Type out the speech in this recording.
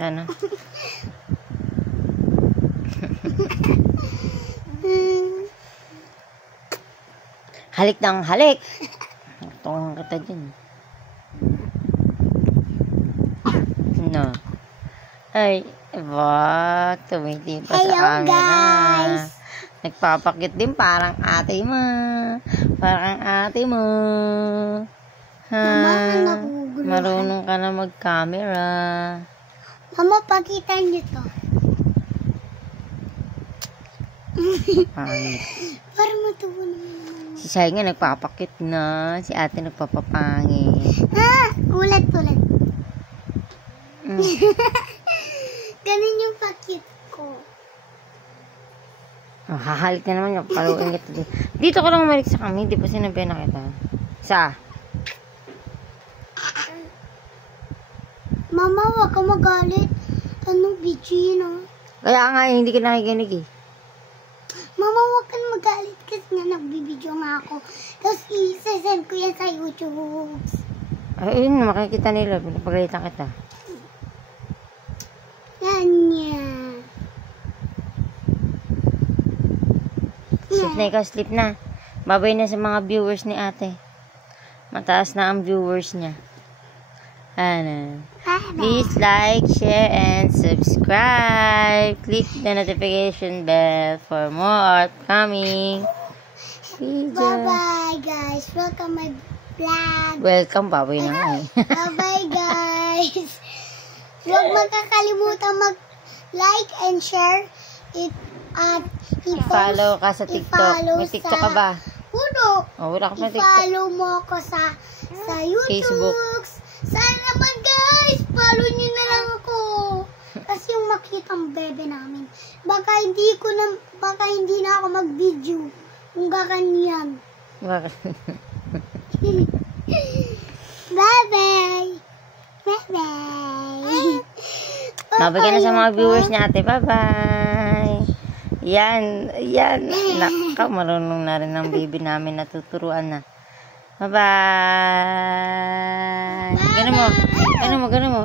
Ano? Halik ng halik. Tungan kita dyan. No. Ay, ba, tumiti pa sa camera. Guys. Nagpapakit din parang ate mo. Parang ate mo. Ha? Mama, naguguluhan. Marunong ka na mag-camera. Mama, pakita niyo to. Pangit. Para matuwa naman. Si Sai nga nagpapakit na. Si ate nagpapapangit. Ulit. Mm. Ganun yung pakit ko. Oh, hahalik na naman yung paluin kita. Dito ko lang umalik sa kami. Di pa sinabi na kita. Sa? Mama, wag ka magalit. Ano, video yun ah. Kaya nga hindi ka nakikinig eh. Mama, wag ka magalit kasi nga nagbibideo nga ako. Tapos i-send ko yan sa YouTube. Ay, yun, makikita nila. Pinapagalitan kita. Yan yan. Sleep na ikaw, sleep na. Babay na sa mga viewers ni ate. Mataas na ang viewers niya. Ano? Please like, share, and subscribe. Click the notification bell for more upcoming videos. Bye-bye, guys. Welcome my vlog. Welcome, babay na nga eh. Bye-bye, guys. Huwag magkakalimutan mag-like and share it at Follow ka sa TikTok. May TikTok ka ba? Puno. Oh, wala ka pa TikTok. I-follow mo ako sa YouTube. Facebook. Sana naman, guys. Follow nyo na lang ako. Kasi yung makita ang bebe namin. Baka hindi na ako mag-video. Kung gaganyan. Bakit? Bye-bye. Bye-bye. Babay ka na sa mga viewers niya ate. Bye-bye. Yan. Naka, marunong na rin ang baby namin. Natuturuan na. Bye-bye. Ganun mo.